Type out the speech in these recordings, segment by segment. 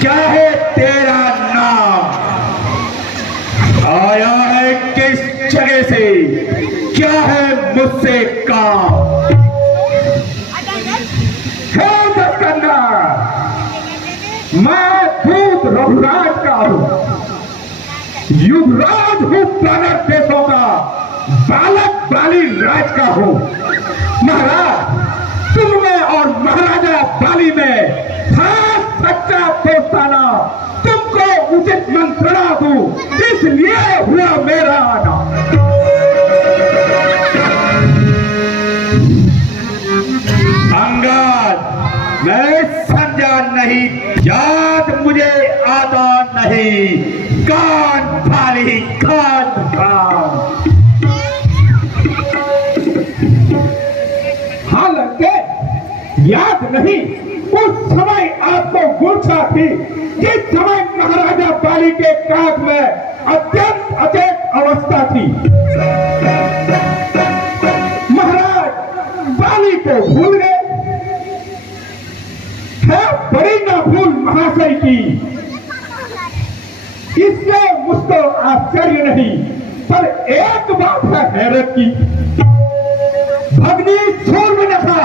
क्या है तेरा नाम? आया है किस जगह से? क्या है मुझसे काम? है दस्कंदा, मैं दूत रघुराज का हूं, युवराज हूं प्लानट देशों का, बालक बाली राज का हूं। महाराज, तुम में और महाराजा बाली में था सच्चा दोस्ताना, तुमको उचित मंत्रणा दूं, इसलिए हुआ मेरा आना। अंगद, मैं समझा नहीं, याद मुझे आता नहीं, कान भाली कान खान। हालांकि याद नहीं, उस समय आपको मूर्छा थी, जिस समय महाराजा बाली के काख में अत्यंत अचेत अवस्था थी। महाराज बाली को भूल गए, है बड़ी ना भूल महाशय की, इससे मुझको आश्चर्य नहीं, पर एक बात है हैरत की। भगनी सूर्यनखा,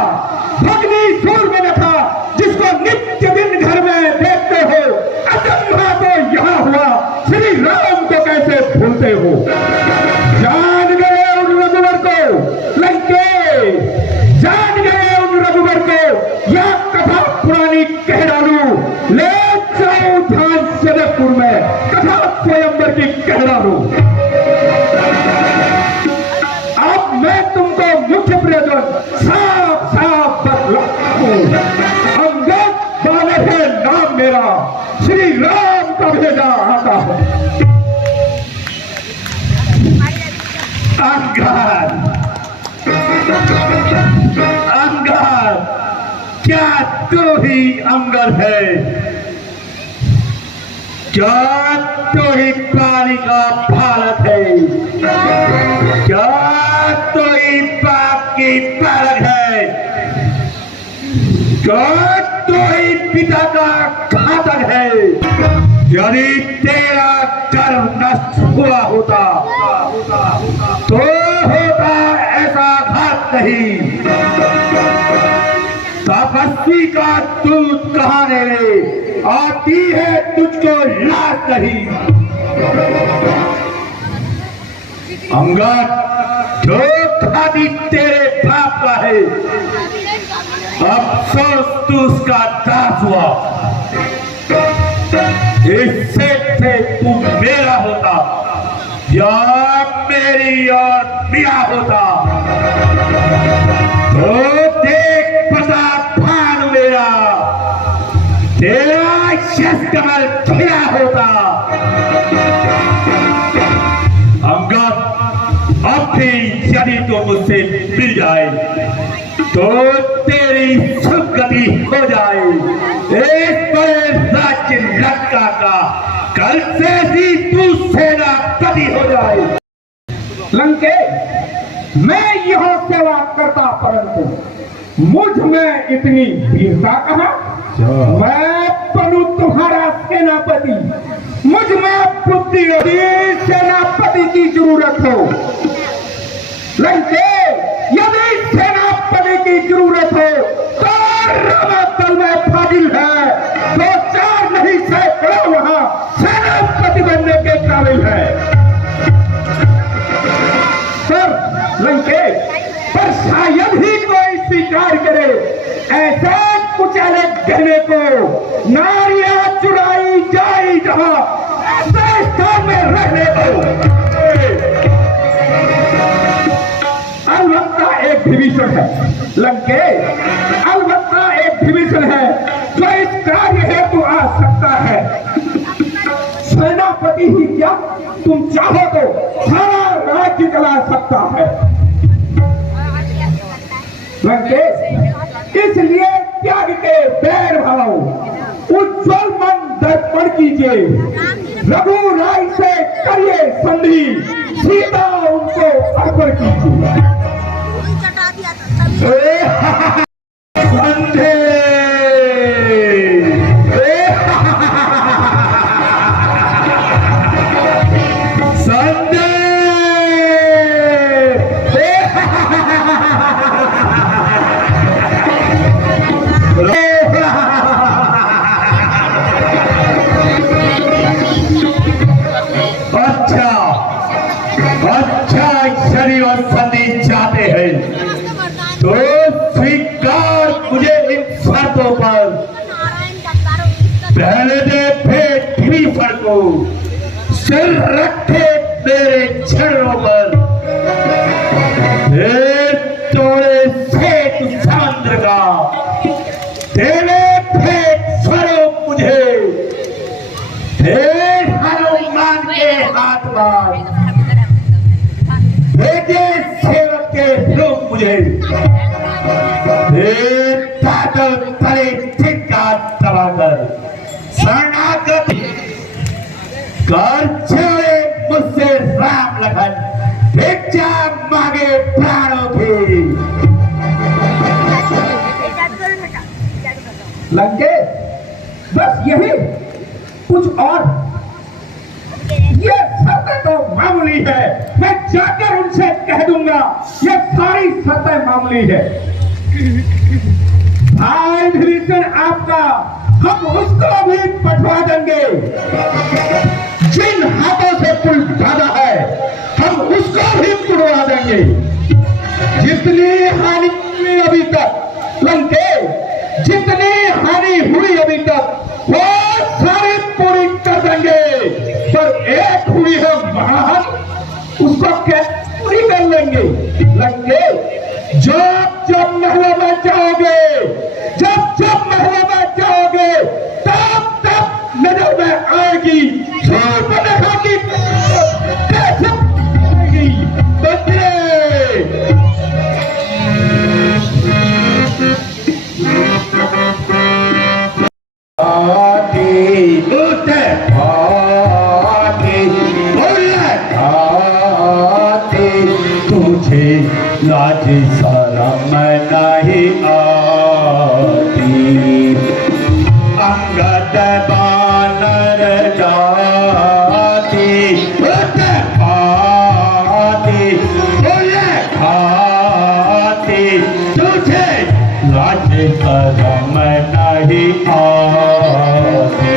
भगनी सूर्यनखा, जिसको नित्य दिन घर में देखते हो, अचंभा तो यहां हुआ, श्री राम को कैसे भूलते हो? जान गए उन रघुवर को लंकेश, जान गए उन रघुवर को, यह कथा पुरानी कह डालू, ले जाओ ध्यान जनकपुर में, कथा स्वयंवर की कह डालू। अब मैं तुमको मुख्य प्रयोजन साफ साफ बतलाऊं। अंगद वाले है नाम मेरा, श्री राम का भेजा आता है। अंगद, अंगद, क्या तू ही अंगद है? क्या तू ही प्राणी का पालक है? क्या तो ही बाप की घातक है, तो ही पिता का घातक है। यदि तेरा कर्म नष्ट हुआ होता तो होता ऐसा घात नहीं। तपस्वी का दूध कहाने ले आती है तुझको लाज नहीं। अंगद, जो खादी तेरे बाप का है, अफसोस तू उसका दास हुआ। इससे थे तू मेरा होता या मेरी और मेरा होता तो देख पता भान मेरा, तेरा यश कमल खिला होता। अंगद, अब भी यदि तो मुझसे मिल जाए तो तेरी सुगति हो जाए। इस बड़े राज्य लंका का कल से ही तू सेनापति हो जाए। लंके, मैं यहां सेवा करता परंतु मुझ में इतनी वीरता कहां? मैं बनूं तुम्हारा सेनापति, मुझ में बुद्धि सेनापति की जरूरत हो। लंके, यदि सेनापति की जरूरत हो तो रमातल में फाजिल है, दो चार नहीं सैकड़ों वहां सेनापति बनने के काबिल है। सर लंके, पर शायद ही कोई स्वीकार करे ऐसे कुचाले गहने को। नारियां चुराई जाई जहां ऐसे स्थान में रहने को। अलबत्ता एक विभीषण है लंके, अलबत्ता एक विभीषण है जो इस कार्य हेतु आ सकता है। सेनापति ही क्या, तुम चाहो तो सारा राज्य चला सकता है। लंके, इसलिए त्याग के पैर भाव उज्ज्वल मन दर्पण कीजिए। रघु राय से करिए संधि, सीता उनको अर्पण कीजिए। संधि और संधि चाहते हैं तो स्वीकार मुझे इन शर्तों पर। पहले दे भेंट विभीषण को, सिर रखे मेरे चरणों पर, फिर तोड़े सेतु समुद्र का, तेरे भेंट स्वरूप मुझे, फिर हनुमान के हाथ मार भेजे सेवक के रूप मुझे, ताकत तले ठिका दबाकर शरणागत कर छोड़े मुझसे राम लखन, भिक्षा मांगे प्राणों की। लंके, बस यही, कुछ और? ये शर्तें तो मामूली है, मैं जाकर उनसे कह दूंगा ये सारी शर्तें मामूली है। भाई विभीषण आपका, हम उसको भी पठवा देंगे। जिन हाथों से पुल ढाला है हम उसको भी तुड़वा देंगे। जितनी हानि हुई अभी तक लंके, जितनी हानि हुई अभी तक वो सारी पूरी कर देंगे। पर एक हुई है महान, उसको कैसे पूरी कर लेंगे? लंके, जब महलों में जाओगे, जब महलों में जाओगे तब नजर में आएगी शूर्पणखा की कैसे आएगी। बदले तुझे लाज शरम लाजे शरम नहीं आती।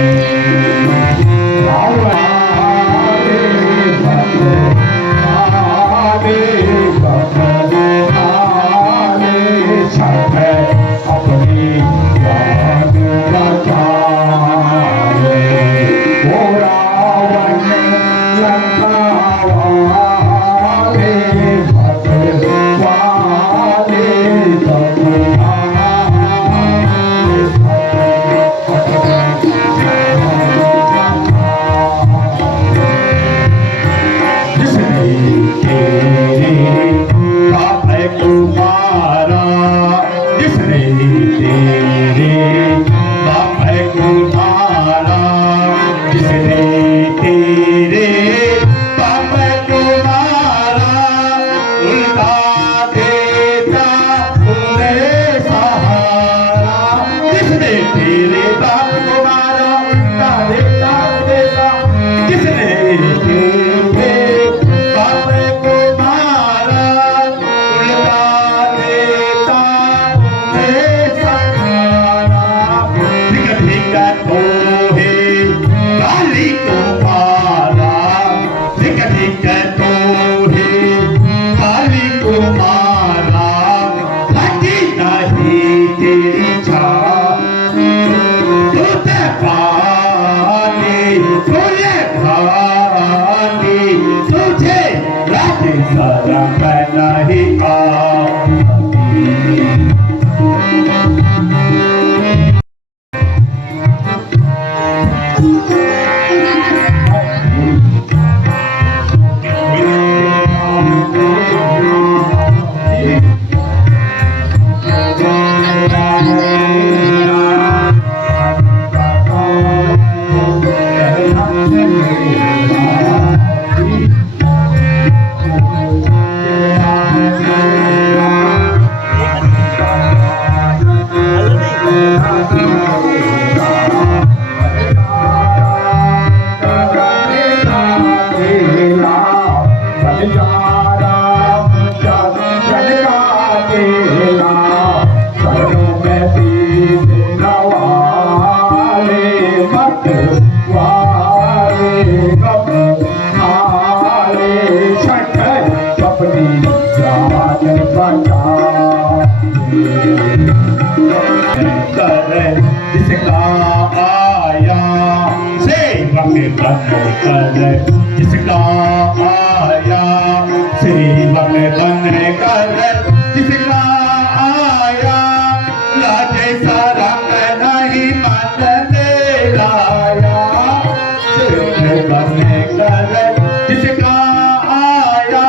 जिसका आया सेवक बन कर, जिसका आया सेवक बन कर, जिसका आया लाजे शरम नहीं मन दे लाया। सेवक बन कर जिसका आया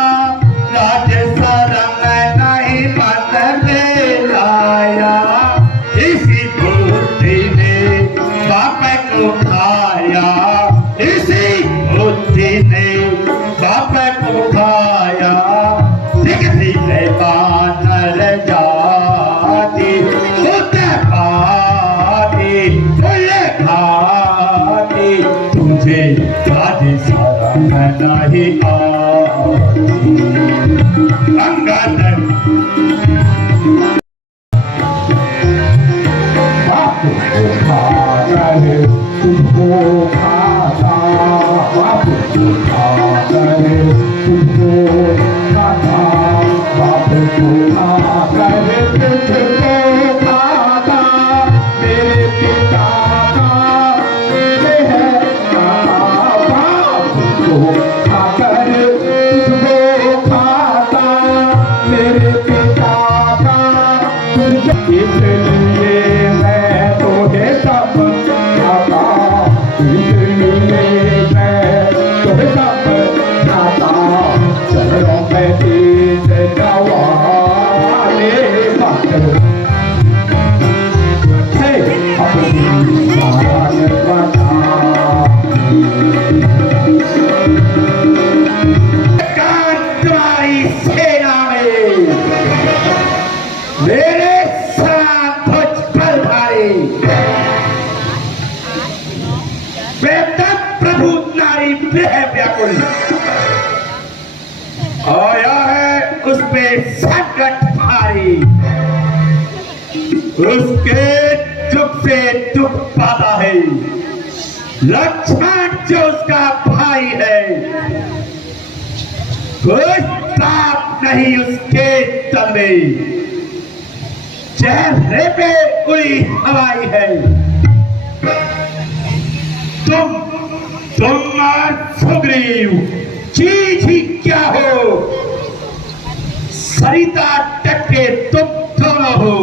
लाजे शरम नहीं मन दे लाया। इसी बुद्धि ने बाप को खाया, इसी बुद्धि ने बाप को खाया। दिखती ले बानर जाती उते पाती बोले खाती, तुझे आज शरम नहीं आती। अंगद तुमको खाता, बाप को खाकर तुमको खाता, बाप को खाकर तुझको खाता। मेरे पिता का ये है नाता, बाप को खाकर तुझको खाता। मेरे पिता का तुझको, इसलिए मैं तोहे सब चरणों में शीश नवाले अपनी शान बता। तुम्हारी सेना में मेरे साथ ध्वज पर भारी वेदक प्रभु नारी प्रिय व्याकुल आया है, उस पे संकट भारी। उसके दुख से दुख पाता है। लक्ष्मण जो उसका भाई है, कोई ताप नहीं उसके तल में, चेहरे पे उड़ी हवाई है। तुम और सुग्रीव चीज ही क्या हो, सरिता तट के तुम दोनों हो,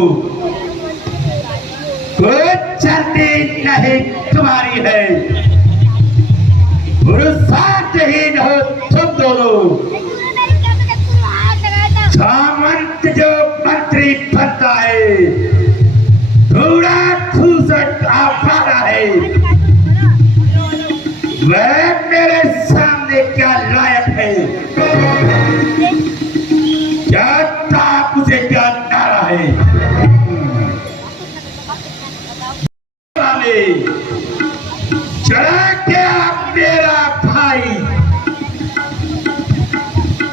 कोई चलती नहीं तुम्हारी है, पुरुषार्थहीन हो तुम दोनों। सामंत जो मंत्री बनता है, थोड़ा खूसट आवारा है, वह मेरे सामने क्या लायक है, क्या ताप उसे क्या नारा है। चढ़ा क्या मेरा भाई,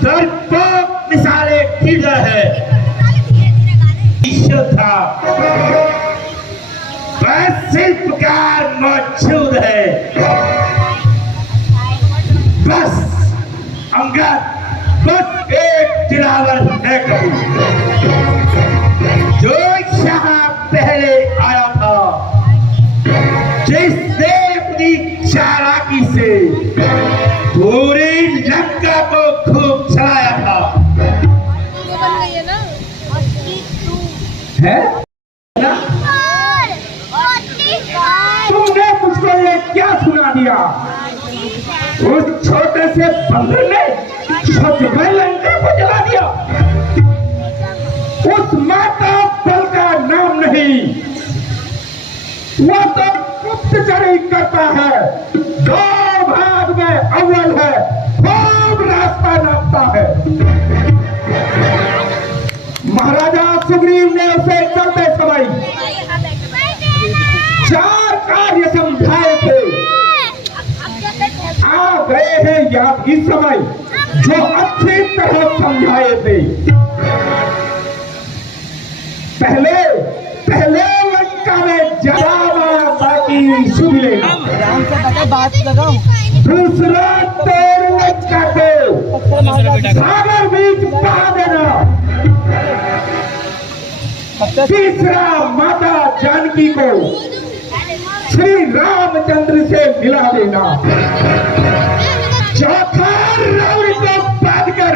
डरपोक मिसाले कीड़ा है, ईश्वर था वह शिल्पकार मौजूद है, बस अंगद बस एक दिलावर है कभी, जो यहाँ पहले आया था, जिसने अपनी चालाकी से पूरी लंका को खूब चलाया था। है ना? तुमने मुझको ये क्या सुना दिया? उस छोटे से बंदर ने सच में लंका को जला दिया। उस माता बल का नाम नहीं, वो तो गुप्तचरी करता है, दो भाग में अव्वल है, खूब रास्ता नापता है। महाराजा सुग्रीव ने उसे चलते समय 4 कार्य समझाए थे, आ गए हैं याद इस समय जो अच्छी तरह समझाए थे। पहले लंका में जलावा बाकी सुन लेना, बात लगाओ। दूसरा तेरे लंका को सागर बीच बहा देना, तीसरा माता जानकी को श्री रामचंद्र से मिला देना, चौथा रावण को बांधकर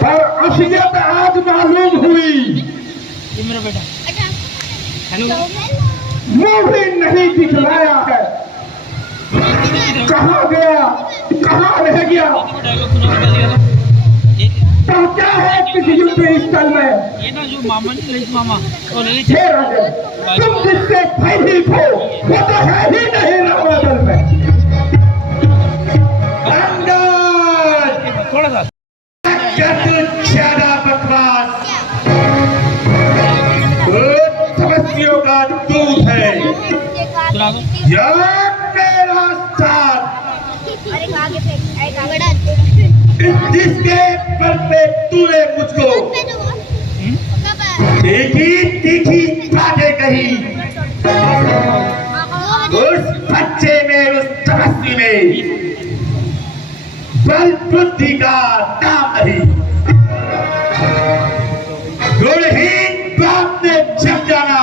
पर असलियत आज मालूम हुई, मुंह भी नहीं दिखलाया है, कहाँ गया कहाँ रह गया, पहुंचा है किसी युद्ध स्थल में। ये ना जो मामा मामा हे राजन, तुम जिससे भयभीत हो वो तो है ही नहीं रामादल में। थोड़ा सा क्या तू ज्यादा बकवास, समस्याओं का दूध है, सुना दो। यह मेरा साथ, जिसके पर पे तूने मुझको तीखी बातें कही, उस बच्चे में, उस तपस्वी में बल बुद्धि का नाम नहीं। गुणहीन बाप ने जब जाना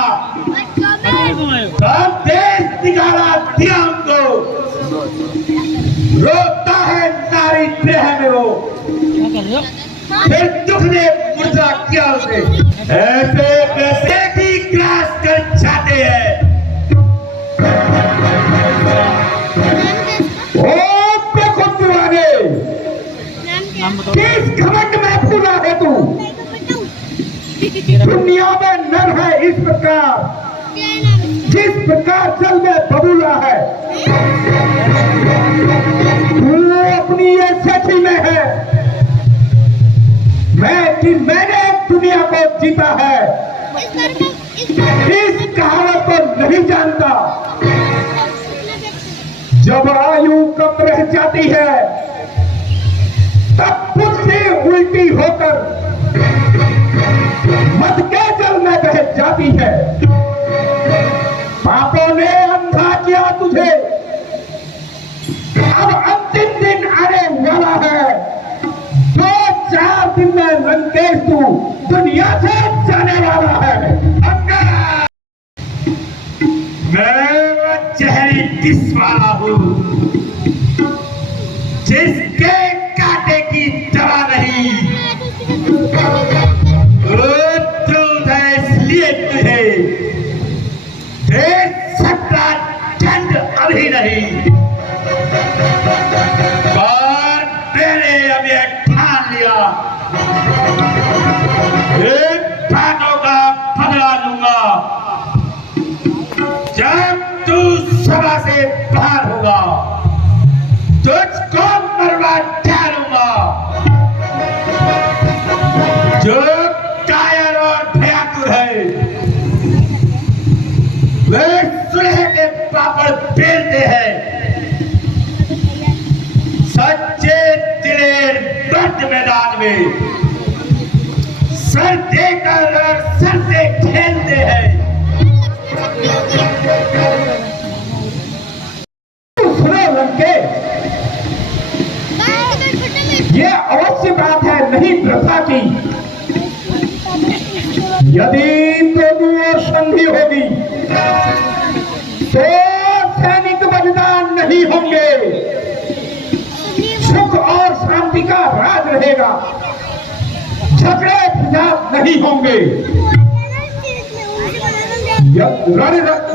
तब देश निकाला दिया उनको, रोता है नारी प्रेम में वो, फिर दुख ने मुर्दा किया उसे, ऐसे कैसे की क्लास कर जाते हैं। ओ बेखुद दीवाने, किस घमंड में फूला है तू? दुनिया में नर है इस प्रकार, जिस प्रकार जल में बबूला है, तू अपनी ये सखी में है, मैंने दुनिया को जीता है, इस कहावत को नहीं जानता। जब आयु कम रह जाती है तब बुद्धि उल्टी होकर लंकेश तू दुनिया से जाने वाला है। अंगार, मैं वो चेहरी किस वाला हूँ जिसके कांटे की दवा नहीं। इसलिए तुझे दे सकता दंड अभी नहीं, और मैंने अब ये ठान लिया, इन बातों का बदला लूंगा जब तू सभा से बाहर होगा। तुझको मरवा डालूंगा। जो कायर और भयातुर है वे सुलह के पापड़ बेलते हैं, सच्चे दिलेर मर्द मैदान में सर देकर और सर से खेलते हैं। सुनो लंकेश, ये अवश्य बात है नहीं प्रथा की, यदि दोनों और संधि होगी तो सैनिक बलिदान नहीं होंगे, सुख और शांति का राज रहेगा, झगड़े फसाद नहीं होंगे।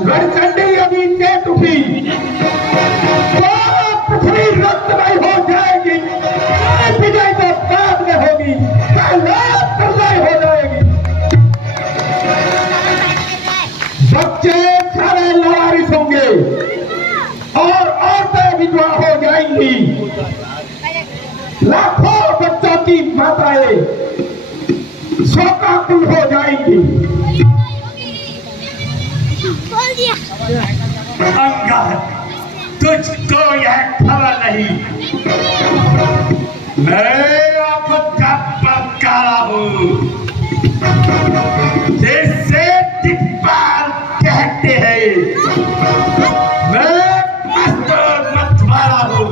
रणचंडी यदि चेत उठी तो पृथ्वी रक्तमय हो जाएगी, विजय तो बाद में होगी, प्रलय हो जाएगी। बच्चे सारे लड़ाई होंगे और औरतें विधवा हो जाएंगी, लाखों बच्चों की माताएं शोकाकुल हो जाएंगी। अंगार, तुझको यह खबर नहीं, मैं आपका पकारा हूँ जिसे दिक्पाल कहते हैं। मैं मस्त और मतवाला हूँ।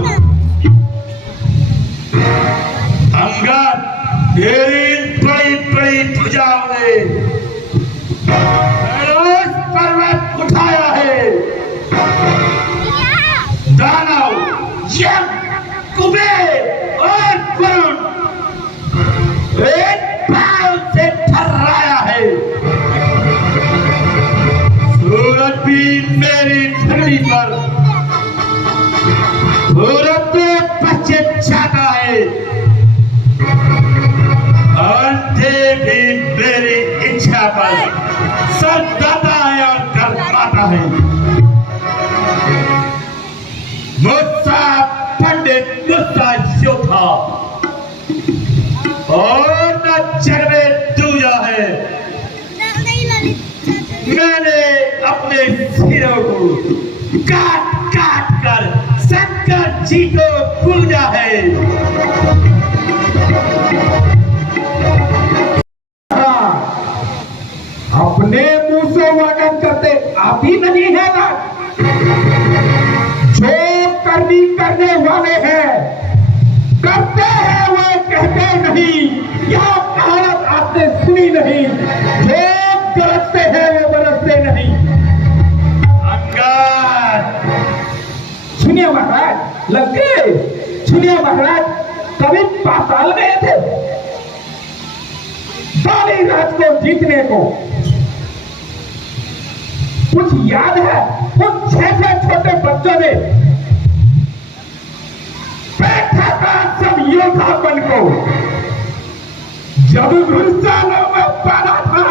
अंगार, तेरी बड़ी बड़ी भुजाओं ने रोज पर्वत उठाया है। दानव, यम, कुबेर और वरुण एक पांव से थर्राया है। सूरज भी मेरी धरती पर सूरज पे पश्चिम छाता है, अंधे भी मेरी इच्छा पर सर दाता है और करवाता है। मुझसा पंडित, मुझसा योद्धा और न जग में दूजा है। मैंने अपने सिरों को काट काट कर शंकर जी को पूजा है। अपने मुंह से वर्णन करते आप ही नहीं है ना, जो करनी करने वाले हैं करते हैं, वो कहते नहीं। यह कहावत आपने सुनी नहीं, जो बरसते हैं वो बरसते नहीं। अंगार, सुनिए महाराज, लंकेश सुनिए महाराज, कभी पाताल गए थे बाली राज को जीतने को? कुछ याद है उन 6 छोटे बच्चों ने बैठा था सब योद्धापन को, जब घुड़सालों में पाला था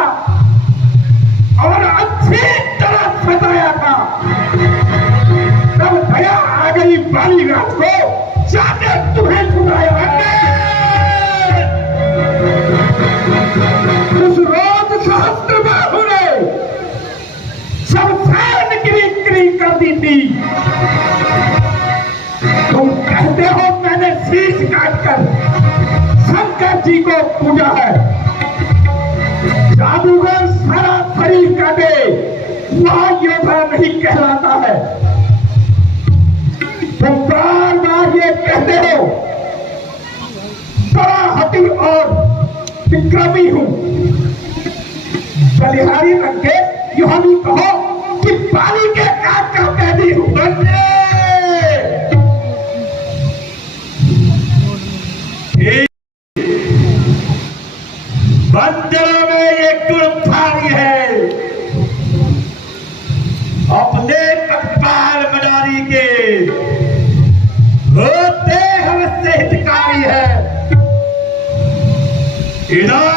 और अच्छी तरह सताया था, तब दया आ गई बाली राज को, जाने तुम्हें छुड़ाया है। उस रोज सहस्त्र बाहु ने शमशान गिरी कर दी थी। तुम कहते हो मैंने शीश काटकर शंकर जी को पूजा है, जादूगर सारा शरीर काटे वह योद्धा नहीं कहलाता है। तुम बार बार ये कहते हो, बड़ा हटी और विक्रमी हूं। बलिहारी रंग के यूं भी कहो कि पानी के काट का कैदी हूं। बंदे बंदरों में एक गुणधारी है, अपने कपाल मदारी के होते हमसे हितकारी है। इधर